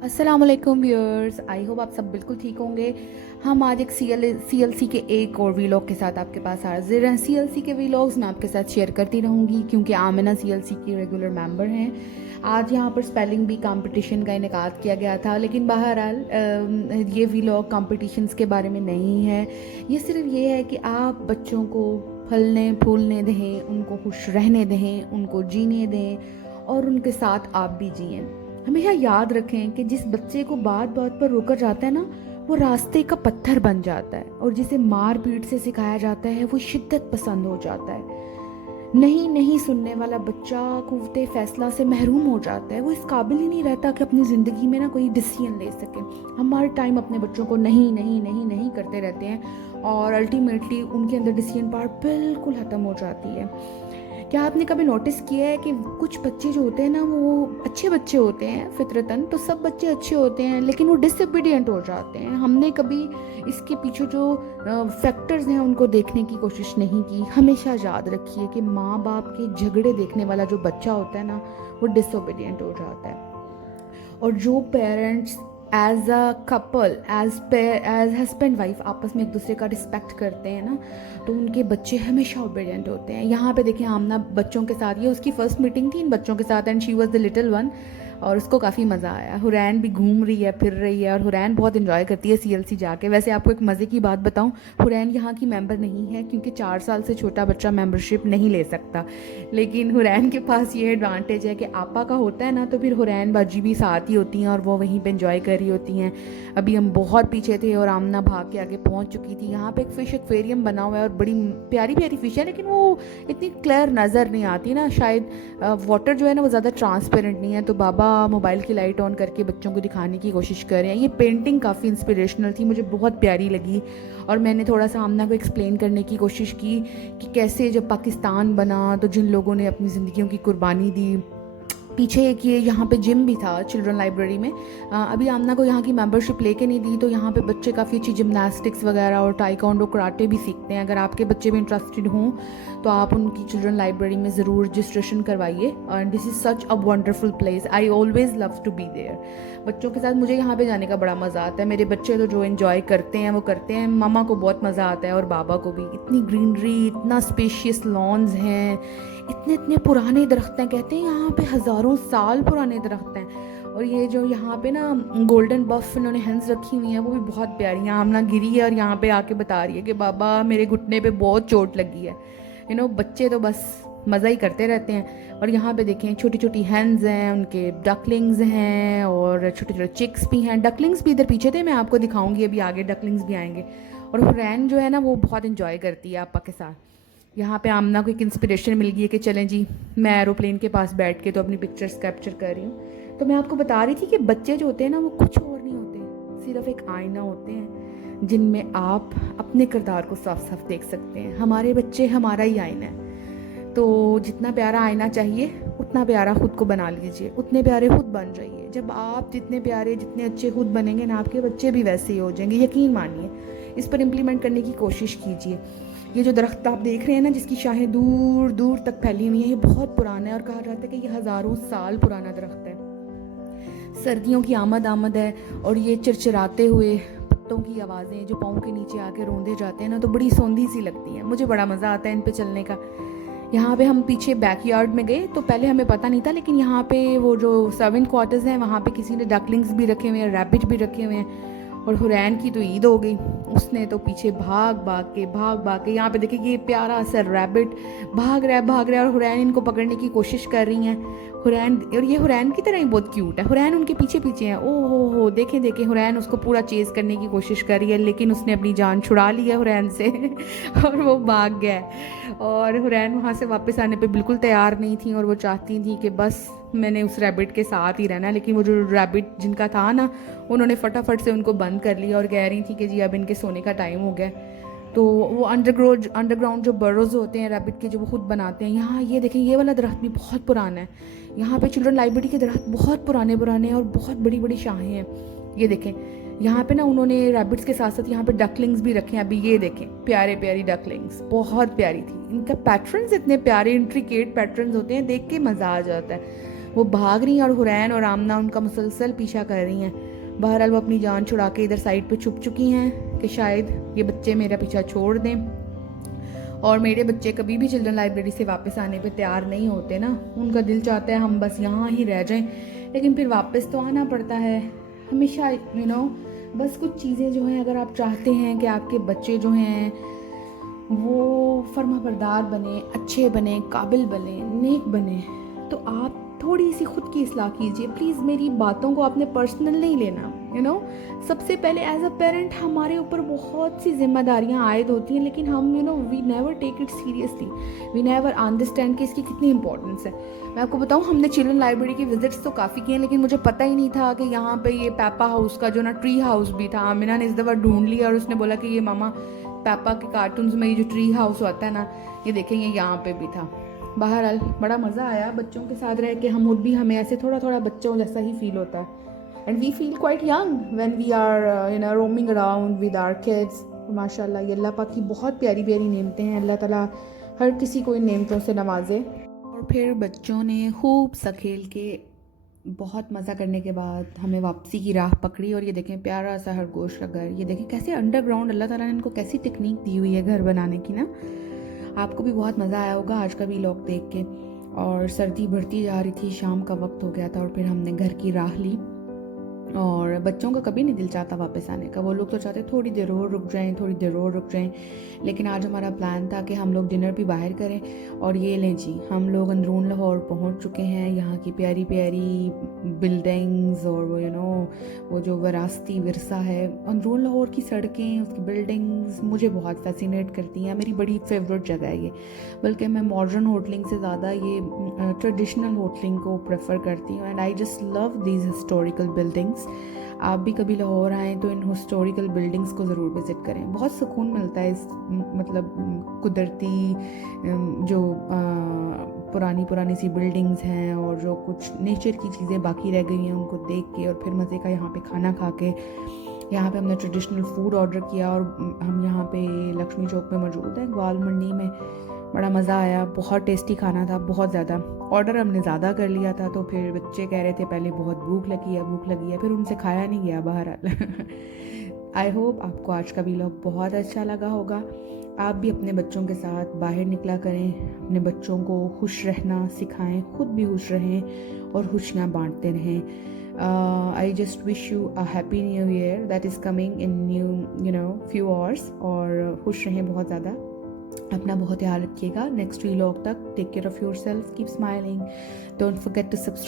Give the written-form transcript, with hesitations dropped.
अस्सलाम वालेकुम viewers, I hope आप सब बिल्कुल ठीक होंगे। हम आज एक सीएलसी के एक और वीलॉग के साथ आपके पास हाजिर हैं। सीएलसी के वीलॉग्स मैं आपके साथ शेयर करती रहूँगी क्योंकि आमिना सीएलसी की रेगुलर मेंबर हैं। आज यहाँ पर स्पेलिंग बी कंपटीशन का इनेकाद किया गया था, लेकिन बहरहाल ये वीलॉग कंपटीशंस के बारे में नहीं है। ये सिर्फ ये है कि आप बच्चों को फलने फूलने दें, उनको खुश रहने दें, उनको जीने दें और उनके साथ आप भी जिएँ। हमेशा याद रखें कि जिस बच्चे को बात बात पर रोका जाता है ना, वो रास्ते का पत्थर बन जाता है, और जिसे मार पीट से सिखाया जाता है वो शिद्दत पसंद हो जाता है। नहीं नहीं सुनने वाला बच्चा कुव्वते फैसला से महरूम हो जाता है। वो इस काबिल ही नहीं रहता कि अपनी ज़िंदगी में ना कोई डिसीजन ले सके। हम हर टाइम अपने बच्चों को नहीं नहीं नहीं नहीं करते रहते हैं और अल्टीमेटली उनके अंदर डिसीजन पावर बिल्कुल ख़त्म हो जाती है। क्या आपने कभी नोटिस किया है कि कुछ बच्चे जो होते हैं ना, वो अच्छे बच्चे होते हैं फितरतन, तो सब बच्चे अच्छे होते हैं, लेकिन वो डिसोबीडियंट हो जाते हैं। हमने कभी इसके पीछे जो फैक्टर्स हैं उनको देखने की कोशिश नहीं की। हमेशा याद रखिए कि माँ बाप के झगड़े देखने वाला जो बच्चा होता है ना, वो डिसोबीडियंट हो जाता है। और जो parents as a couple, as husband wife आपस में एक दूसरे का रिस्पेक्ट करते हैं ना, तो उनके बच्चे हमेशा ओबीडियंट होते हैं। यहाँ पे देखिए आमना बच्चों के साथ, ये उसकी फर्स्ट मीटिंग थी इन बच्चों के साथ, and she was the little one, और उसको काफ़ी मज़ा आया। हुरैन भी घूम रही है, फिर रही है, और हुरैन बहुत इन्जॉय करती है सीएलसी जाके। वैसे आपको एक मज़े की बात बताऊं, हुरैन यहाँ की मेंबर नहीं है क्योंकि 4 साल से छोटा बच्चा मेंबरशिप नहीं ले सकता। लेकिन हुरैन के पास ये एडवांटेज है कि आपा का होता है ना, तो फिर हुरैन बाजी भी साथ ही होती हैं और वो वहीं पे एंजॉय कर रही होती हैं। अभी हम बहुत पीछे थे और आमना भाग के आगे पहुंच चुकी थी। यहाँ पे एक फ़िश एक्वेरियम बना हुआ है और बड़ी प्यारी प्यारी फ़िश है, लेकिन वो इतनी क्लियर नज़र नहीं आती ना, शायद वाटर जो है ना वो ज़्यादा ट्रांसपेरेंट नहीं है। तो बाबा मोबाइल की लाइट ऑन करके बच्चों को दिखाने की कोशिश कर रहे हैं। ये पेंटिंग काफ़ी इंस्पिरेशनल थी, मुझे बहुत प्यारी लगी, और मैंने थोड़ा सा आमना को एक्सप्लेन करने की कोशिश की कि कैसे जब पाकिस्तान बना तो जिन लोगों ने अपनी ज़िंदगियों की कुर्बानी दी। पीछे एक ये यहाँ पे जिम भी था चिल्ड्रन लाइब्रेरी में। अभी आमना को यहाँ की मेंबरशिप लेके नहीं दी, तो यहाँ पे बच्चे काफ़ी अच्छी जिमनास्टिक्स वगैरह और टाइकोंडो कराटे भी सीखते हैं। अगर आपके बच्चे भी इंटरेस्टेड हों तो आप उनकी चिल्ड्रन लाइब्रेरी में ज़रूर रजिस्ट्रेशन करवाइए। And this is such a wonderful place, I always love to be there. बच्चों के साथ मुझे यहाँ पे जाने का बड़ा मज़ा आता है। मेरे बच्चे तो जो इन्जॉय करते हैं वो करते हैं, मामा को बहुत मज़ा आता है और बाबा को भी। इतनी ग्रीनरी, इतना स्पेशियस लॉन्स हैं, इतने इतने पुराने दरख्त हैं। कहते हैं यहाँ पे हज़ारों साल पुराने दरख्त हैं। और ये जो यहाँ पे ना गोल्डन बफ इन्होंने हेंस रखी हुई हैं, वो भी बहुत प्यारी हैं। आमना गिरी है और यहाँ पे आके बता रही है कि बाबा मेरे घुटने पे बहुत चोट लगी है। बच्चे तो बस मज़ा ही करते रहते हैं। और यहाँ पे देखें छोटी छोटी हैंस हैं, उनके डकलिंग्स हैं और छोटे छोटे चिक्स भी हैं। डकलिंग्स भी इधर पीछे थे, मैं आपको दिखाऊंगी अभी आगे, डकलिंग्स भी आएंगे। और हुरैन जो है ना वो बहुत इन्जॉय करती है आपा के साथ। यहाँ पे आमना को एक इंस्पिरेशन मिल गई है कि चलें जी, मैं एरोप्लेन के पास बैठ के तो अपनी पिक्चर्स कैप्चर कर रही हूँ। तो मैं आपको बता रही थी कि बच्चे जो होते हैं ना वो कुछ और नहीं होते, सिर्फ एक आईना होते हैं जिनमें आप अपने किरदार को साफ साफ देख सकते हैं। हमारे बच्चे हमारा ही आईना है, तो जितना प्यारा आईना चाहिए उतना प्यारा खुद को बना लीजिए, उतने प्यारे खुद बन जाइए। जब आप जितने प्यारे, जितने अच्छे खुद बनेंगे ना, आपके बच्चे भी वैसे ही हो जाएंगे, यकीन मानिए। इस पर इम्प्लीमेंट करने की कोशिश कीजिए। ये जो दरख्त आप देख रहे हैं ना, जिसकी शाखें दूर दूर तक फैली हुई हैं, ये बहुत पुराना है और कहा जाता है कि ये हज़ारों साल पुराना दरख्त है। सर्दियों की आमद है और ये चिरचिराते हुए पत्तों की आवाज़ें जो पाँव के नीचे आके रोंदे जाते हैं ना, तो बड़ी सौंधी सी लगती हैं। मुझे बड़ा मज़ा आता है इन पे चलने का। यहाँ पे हम पीछे बैकयार्ड में गए तो पहले हमें पता नहीं था, लेकिन यहाँ पे वो जो सर्वेंट क्वार्टर्स हैं वहाँ पे किसी ने डकलिंग्स भी रखे हुए हैं, रैबिट भी रखे हुए हैं। और हुरैन की तो ईद हो गई, उसने तो पीछे भाग भाग के यहाँ पे देखिए ये प्यारा सा रैबिट भाग रहा है और हुरैन इनको पकड़ने की कोशिश कर रही हैं। हुरैन, और ये हुरैन की तरह ही बहुत क्यूट है। हुरैन उनके पीछे पीछे है। ओ हो देखें हुरैन उसको पूरा चेज़ करने की कोशिश कर रही है, लेकिन उसने अपनी जान छुड़ा ली है हुरैन से और वो भाग गया है। और हुरैन वहाँ से वापस आने पे बिल्कुल तैयार नहीं थी और वो चाहती थी कि बस मैंने उस रैबिट के साथ ही रहना। लेकिन वो जो रैबिट जिनका था ना, उन्होंने फटाफट से उनको बंद कर लिया और कह रही थी कि जी अब इनके सोने का टाइम हो गया। तो वो अंडरग्राउंड जो बर्रोज होते हैं रैबिट के, जो वो खुद बनाते हैं। यहाँ ये देखें, ये वाला दरख्त भी बहुत पुराना है। यहाँ पे चिल्ड्रन लाइब्रेरी के दरख्त बहुत पुराने हैं और बहुत बड़ी बड़ी शाखें हैं। ये देखें यहाँ पे ना उन्होंने रैबिट्स के साथ साथ यहाँ पे डकलिंग्स भी रखे हैं। अभी ये देखें, प्यारे प्यारी डकलिंग्स, बहुत प्यारी थी। इनका पैटर्न्स इतने प्यारे इंट्रिकेट पैटर्न्स होते हैं, देख के मज़ा आ जाता है। वो भाग रही हैं और हुरैन और आमना उनका मुसलसल पीछा कर रही हैं। बहरहाल वो अपनी जान छुड़ा के इधर साइड पे छुप चुकी हैं कि शायद ये बच्चे मेरा पीछा छोड़ दें। और मेरे बच्चे कभी भी चिल्ड्रन लाइब्रेरी से वापस आने पे तैयार नहीं होते ना, उनका दिल चाहता है हम बस यहाँ ही रह जाएं, लेकिन फिर वापस तो आना पड़ता है हमेशा, बस कुछ चीज़ें जो हैं, अगर आप चाहते हैं कि आपके बच्चे जो हैं वो फर्माबरदार बने, अच्छे बने, काबिल बने, नेक बने, तो आप थोड़ी सी खुद की इस्लाह कीजिए प्लीज़। मेरी बातों को आपने पर्सनल नहीं लेना, सबसे पहले एज अ पेरेंट हमारे ऊपर बहुत सी जिम्मेदारियां आयद होती हैं, लेकिन हम we never take it seriously, we never understand कि इसकी कितनी इंपॉर्टेंस है। मैं आपको बताऊं, हमने चिल्ड्रन लाइब्रेरी की विजिट्स तो काफ़ी किए हैं, लेकिन मुझे पता ही नहीं था कि यहाँ पे ये पेपा हाउस का जो ना ट्री हाउस भी था। आमिना ने इस दफ़ा ढूंढ लिया और उसने बोला कि ये मामा पेपा के कार्टून्स में ये जो ट्री हाउस होता है ना, ये देखेंगे यहाँ पे भी था। बहरहाल बड़ा मज़ा आया बच्चों के साथ रह के, हमें ऐसे थोड़ा थोड़ा बच्चों जैसा ही फील होता है। And we feel quite young when we are roaming around with our kids. माशाल्लाह, ये अल्लाह पाक की बहुत प्यारी प्यारी नेमतें हैं। अल्लाह ताला हर किसी को इन नेमतों से नवाजे। और फिर बच्चों ने खूब सा खेल के बहुत मज़ा करने के बाद हमें वापसी की राह पकड़ी। और ये देखें प्यारा सा खरगोश का घर, ये देखें कैसे अंडरग्राउंड अल्लाह ताला ने इनको कैसी टेक्निक दी हुई है घर बनाने की ना। आपको भी बहुत मज़ा आया होगा आज का व्लॉग देख के। और सर्दी बढ़ती जा रही थी, शाम का वक्त हो गया था और फिर हमने घर की राह ली। और बच्चों का कभी नहीं दिल चाहता वापस आने का, वो लोग तो चाहते थोड़ी देर और रुक जाएं, थोड़ी देर और रुक जाएं। लेकिन आज हमारा प्लान था कि हम लोग डिनर भी बाहर करें। और ये लें जी, हम लोग अंदरून लाहौर पहुंच चुके हैं। यहाँ की प्यारी प्यारी बिल्डिंग्स और वो जो विरासती विरसा है, अंदरून लाहौर की सड़कें, उसकी बिल्डिंग्स मुझे बहुत फैसिनेट करती हैं। मेरी बड़ी फेवरेट जगह है ये, बल्कि मैं मॉडर्न होटलिंग से ज़्यादा ये ट्रेडिशनल होटलिंग को प्रेफर करती हूँ। And I just love these historical buildings. आप भी कभी लाहौर आएँ तो इन हिस्टोरिकल बिल्डिंग्स को ज़रूर विज़िट करें, बहुत सुकून मिलता है इस कुदरती जो पुरानी सी बिल्डिंग्स हैं और जो कुछ नेचर की चीज़ें बाकी रह गई हैं उनको देख के, और फिर मज़े का यहाँ पे खाना खा के। यहाँ पे हमने ट्रेडिशनल फूड ऑर्डर किया और हम यहाँ पे लक्ष्मी चौक में मौजूद हैं, ग्वाल मंडी में। बड़ा मज़ा आया, बहुत टेस्टी खाना था, बहुत ज़्यादा। ऑर्डर हमने ज़्यादा कर लिया था तो फिर बच्चे कह रहे थे पहले बहुत भूख लगी है, फिर उनसे खाया नहीं गया बहरहाल। आई होप आपको आज का व्लॉग बहुत अच्छा लगा होगा। आप भी अपने बच्चों के साथ बाहर निकला करें, अपने बच्चों को खुश रहना सिखाएं, खुद भी खुश रहें और खुशियाँ बांटते रहें। I just wish you a happy new year that is coming in few hours. और खुश रहें बहुत ज़्यादा, अपना बहुत ख्याल रखिएगा। नेक्स्ट व्लॉग तक take care of yourself, keep smiling, don't forget to subscribe.